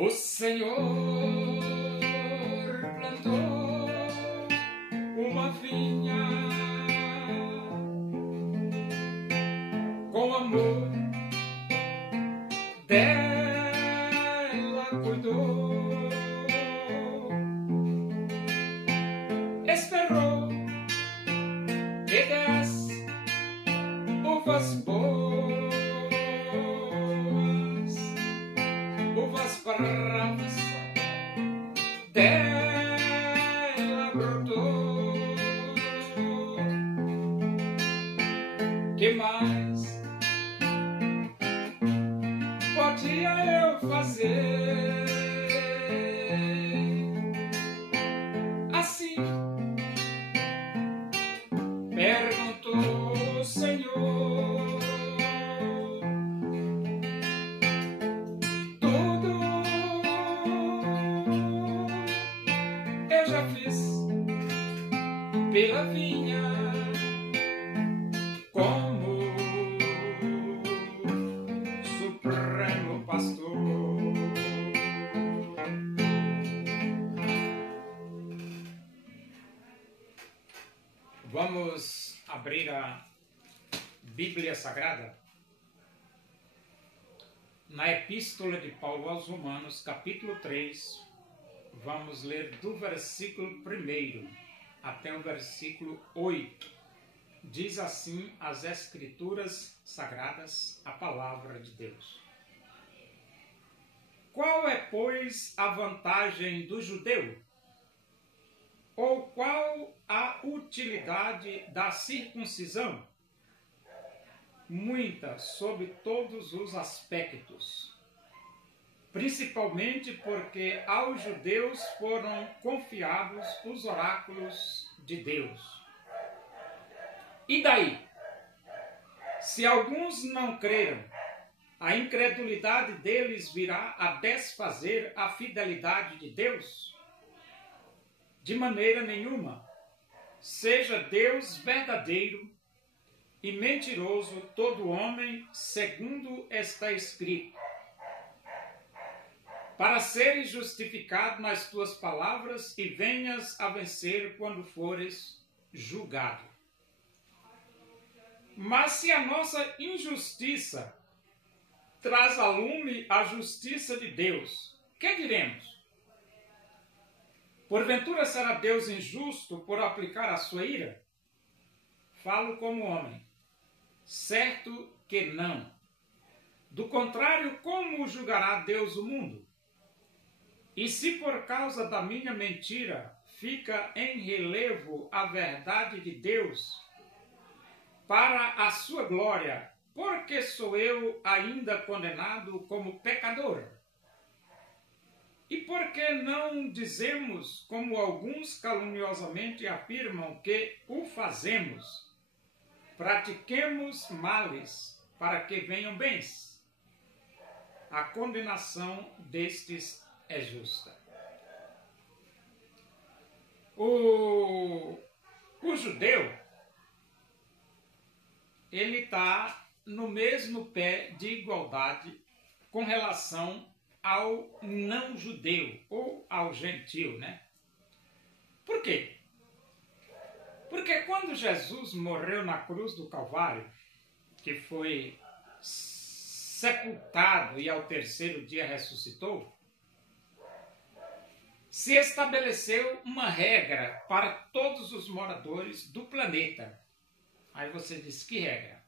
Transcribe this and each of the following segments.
O Senhor plantou uma vinha com amor, dela cuidou, esperou que desse uvas boas, uvas bravas, dela brotou. Que mais podia eu fazer? Assim perguntou o Senhor. Tudo eu já fiz pela vinha, como Supremo Pastor. Vamos abrir a Bíblia Sagrada na Epístola de Paulo aos Romanos, capítulo 3. Vamos ler do versículo 1 até o versículo 8. Diz assim as Escrituras Sagradas, a palavra de Deus. Qual é, pois, a vantagem do judeu? Ou qual a utilidade da circuncisão? Muita, sob todos os aspectos. Principalmente porque aos judeus foram confiados os oráculos de Deus. E daí? Se alguns não creram, a incredulidade deles virá a desfazer a fidelidade de Deus? De maneira nenhuma. Seja Deus verdadeiro e mentiroso todo homem, segundo está escrito. Para seres justificado nas tuas palavras e venhas a vencer quando fores julgado. Mas se a nossa injustiça traz a lume a justiça de Deus, que diremos? Porventura será Deus injusto por aplicar a sua ira? Falo como homem. Certo que não. Do contrário, como julgará Deus o mundo? E se por causa da minha mentira fica em relevo a verdade de Deus, para a sua glória, porque sou eu ainda condenado como pecador? E por que não dizemos, como alguns caluniosamente afirmam, que o fazemos? Pratiquemos males, para que venham bens. A condenação destes é justa. O judeu, ele está no mesmo pé de igualdade com relação ao não judeu ou ao gentil, né? Por quê? Porque quando Jesus morreu na cruz do Calvário, que foi sepultado e ao terceiro dia ressuscitou, se estabeleceu uma regra para todos os moradores do planeta. Aí você diz, que regra?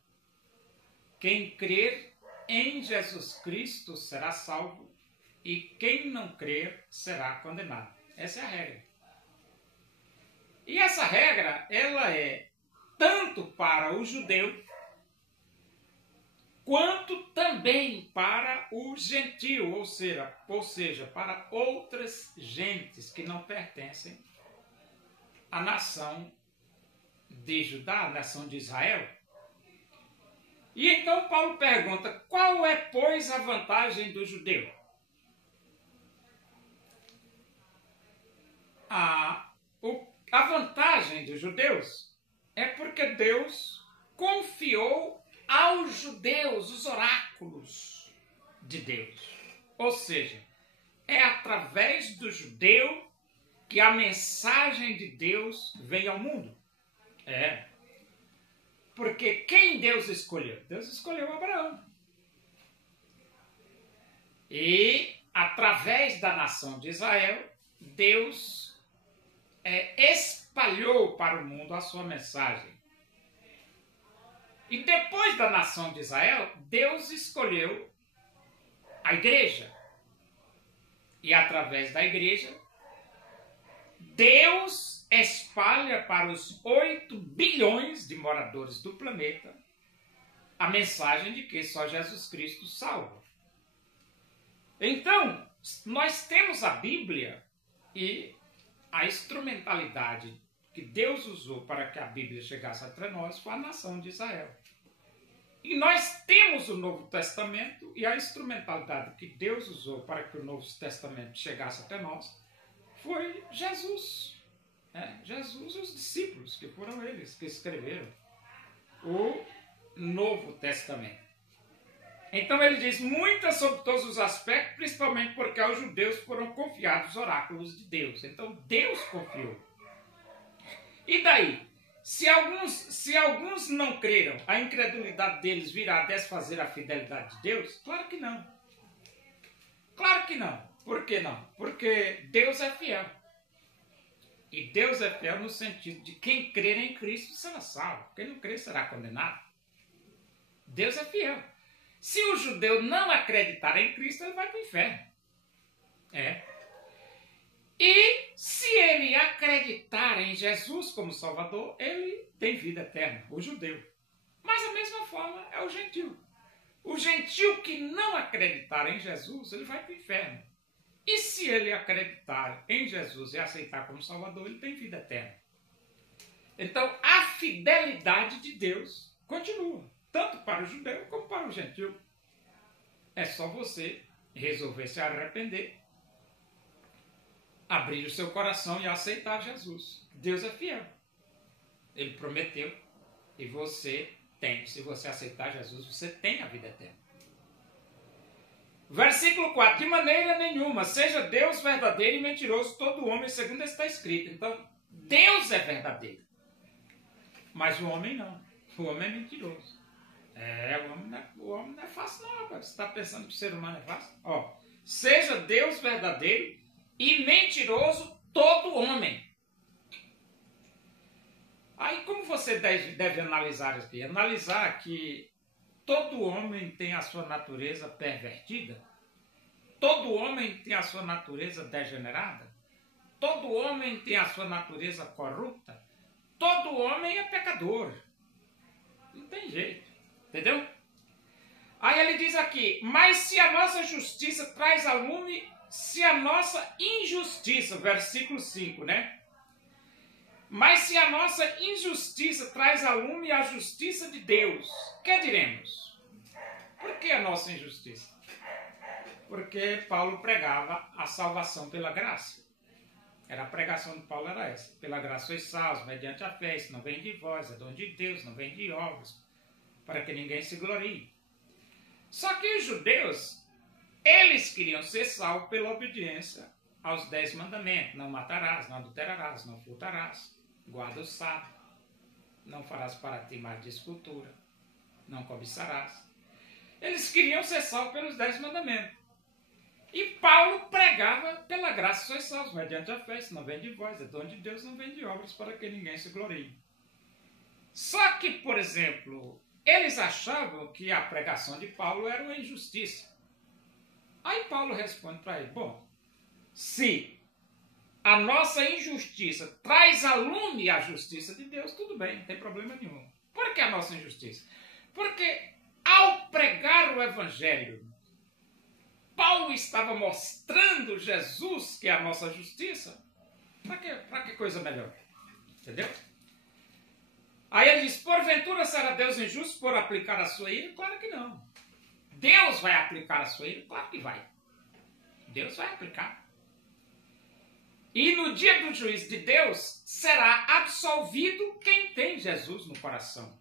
Quem crer em Jesus Cristo será salvo e quem não crer será condenado. Essa é a regra. E essa regra, ela é tanto para o judeu, quanto também para o gentil, ou seja, para outras gentes que não pertencem à nação de Judá, a nação de Israel. E então Paulo pergunta, qual é, pois, a vantagem do judeu? A vantagem dos judeus é porque Deus confiou aos judeus os oráculos de Deus. Ou seja, é através do judeu que a mensagem de Deus vem ao mundo. É. Porque quem Deus escolheu? Deus escolheu Abraão. E, através da nação de Israel, Deus espalhou para o mundo a sua mensagem. E depois da nação de Israel, Deus escolheu a igreja. E através da igreja, Deus espalha para os 8 bilhões de moradores do planeta a mensagem de que só Jesus Cristo salva. Então, nós temos a Bíblia e a instrumentalidade que Deus usou para que a Bíblia chegasse até nós foi a nação de Israel. E nós temos o Novo Testamento e a instrumentalidade que Deus usou para que o Novo Testamento chegasse até nós foi Jesus. Jesus e os discípulos, que foram eles que escreveram o Novo Testamento. Então ele diz muitas sobre todos os aspectos, principalmente porque aos judeus foram confiados os oráculos de Deus. Então Deus confiou. E daí? Se alguns não creram, a incredulidade deles virá a desfazer a fidelidade de Deus? Claro que não. Claro que não. Por que não? Porque Deus é fiel. E Deus é fiel no sentido de quem crer em Cristo será salvo. Quem não crer será condenado. Deus é fiel. Se o judeu não acreditar em Cristo, ele vai para o inferno. E se ele acreditar em Jesus como Salvador, ele tem vida eterna, o judeu. Mas da mesma forma é o gentil. O gentil que não acreditar em Jesus, ele vai para o inferno. E se ele acreditar em Jesus e aceitar como Salvador, ele tem vida eterna. Então, a fidelidade de Deus continua, tanto para o judeu como para o gentil. É só você resolver se arrepender, abrir o seu coração e aceitar Jesus. Deus é fiel. Ele prometeu e você tem. Se você aceitar Jesus, você tem a vida eterna. Versículo 4. De maneira nenhuma, seja Deus verdadeiro e mentiroso todo homem, segundo está escrito. Então, Deus é verdadeiro. Mas o homem não. O homem é mentiroso. O homem não é fácil não, rapaz. Você está pensando que o ser humano é fácil? Seja Deus verdadeiro e mentiroso todo homem. Aí como você deve analisar isso aqui? Analisar que todo homem tem a sua natureza pervertida? Todo homem tem a sua natureza degenerada? Todo homem tem a sua natureza corrupta? Todo homem é pecador. Não tem jeito. Entendeu? Aí ele diz aqui, mas se a nossa justiça traz ao lume, se a nossa injustiça, versículo 5, né? Mas se a nossa injustiça traz ao lume a justiça de Deus, que diremos? Por que a nossa injustiça? Porque Paulo pregava a salvação pela graça. A pregação de Paulo era essa. Pela graça sois salvos, mediante a fé, isso não vem de vós, é dom de Deus, não vem de obras, para que ninguém se glorie. Só que os judeus, eles queriam ser salvos pela obediência aos 10 mandamentos. Não matarás, não adulterarás, não furtarás, guarda o sábado, não farás para ti mais de escultura, não cobiçarás. Eles queriam ser salvos pelos 10 mandamentos. E Paulo pregava pela graça sois salvos, mediante a fé, isso não vem de vós, é dom de Deus, não vem de obras, para que ninguém se glorie. Só que, por exemplo, eles achavam que a pregação de Paulo era uma injustiça. Aí Paulo responde para ele, bom, se a nossa injustiça traz a lume a justiça de Deus, tudo bem, não tem problema nenhum. Por que a nossa injustiça? Porque ao pregar o Evangelho, Paulo estava mostrando Jesus, que é a nossa justiça. Para que coisa melhor? Entendeu? Aí ele diz, porventura será Deus injusto por aplicar a sua ira? Claro que não. Deus vai aplicar a sua ira? Claro que vai. Deus vai aplicar. E no dia do juízo de Deus, será absolvido quem tem Jesus no coração.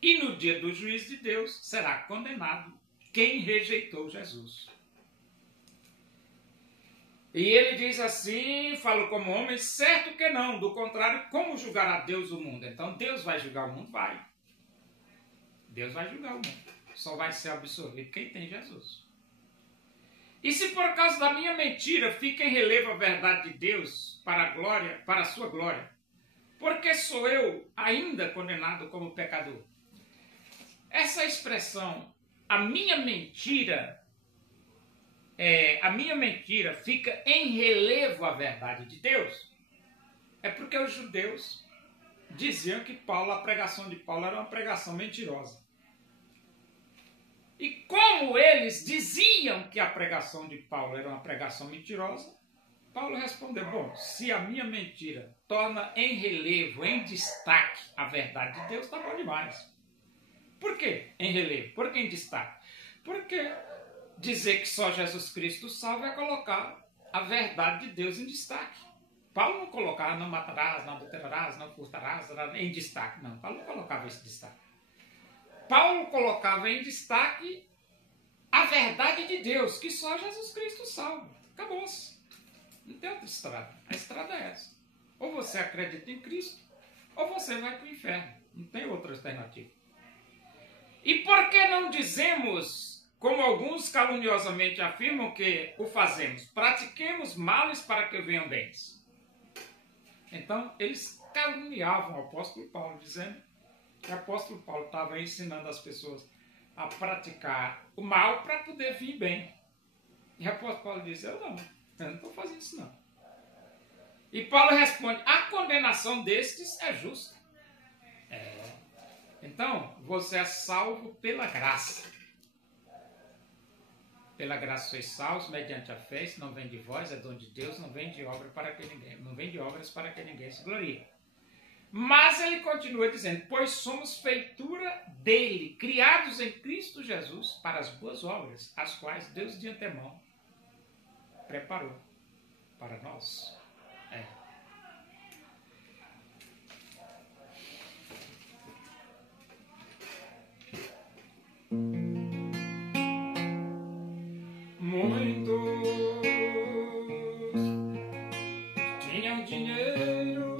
E no dia do juízo de Deus, será condenado quem rejeitou Jesus. E ele diz assim, falo como homem, certo que não, do contrário, como julgará Deus o mundo? Então Deus vai julgar o mundo? Vai. Deus vai julgar o mundo. Só vai ser absorvido quem tem Jesus. E se por causa da minha mentira fica em relevo a verdade de Deus para a glória, para a sua glória, porque sou eu ainda condenado como pecador? Essa expressão, a minha mentira fica em relevo à verdade de Deus, é porque os judeus diziam que a pregação de Paulo era uma pregação mentirosa. E como eles diziam que a pregação de Paulo era uma pregação mentirosa, Paulo respondeu, bom, se a minha mentira torna em relevo, em destaque a verdade de Deus, está bom demais. Por quê em relevo? Por que em destaque? Porque dizer que só Jesus Cristo salva é colocar a verdade de Deus em destaque. Paulo não colocava não matarás, não adulterarás, não furtarás em destaque. Não, Paulo não colocava esse destaque. Paulo colocava em destaque a verdade de Deus, que só Jesus Cristo salva. Acabou-se. Não tem outra estrada. A estrada é essa. Ou você acredita em Cristo, ou você vai para o inferno. Não tem outra alternativa. E por que não dizemos, como alguns caluniosamente afirmam que o fazemos, pratiquemos males para que venham bens? Então, eles caluniavam o apóstolo Paulo, dizendo que o apóstolo Paulo estava ensinando as pessoas a praticar o mal para poder vir bem. E o apóstolo Paulo diz, eu não estou fazendo isso não. E Paulo responde, a condenação destes é justa. Então, você é salvo pela graça. Pela graça sois salvos, mediante a fé, isso não vem de vós, é dom de Deus, não vem de obras para que ninguém se glorie. Mas ele continua dizendo, pois somos feitura dele, criados em Cristo Jesus para as boas obras, as quais Deus de antemão preparou para nós. Muitos tinham dinheiro,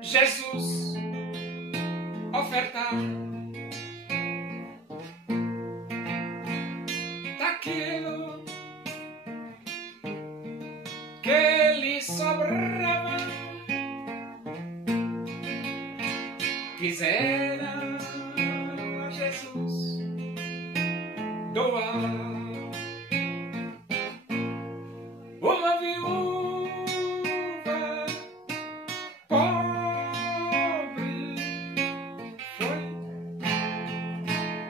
Jesus ofertar daquilo que lhe sobrava, quisera a Jesus doar. Uma viúva pobre foi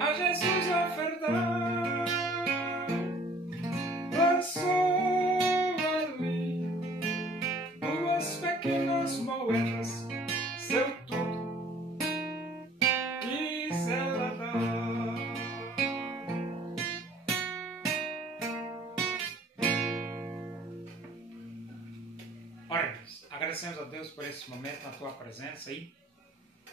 a Jesus ofertar, lançou ali 2 pequenas moedas, seu tudo quis ela dar. Ora, agradecemos a Deus por esse momento na tua presença aí.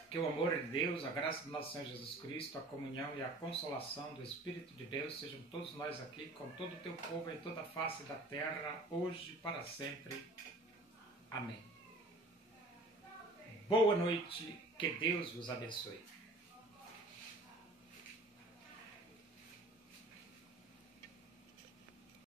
Que o amor de Deus, a graça do nosso Senhor Jesus Cristo, a comunhão e a consolação do Espírito de Deus sejam todos nós aqui, com todo o teu povo em toda a face da terra, hoje e para sempre. Amém. Boa noite, que Deus vos abençoe.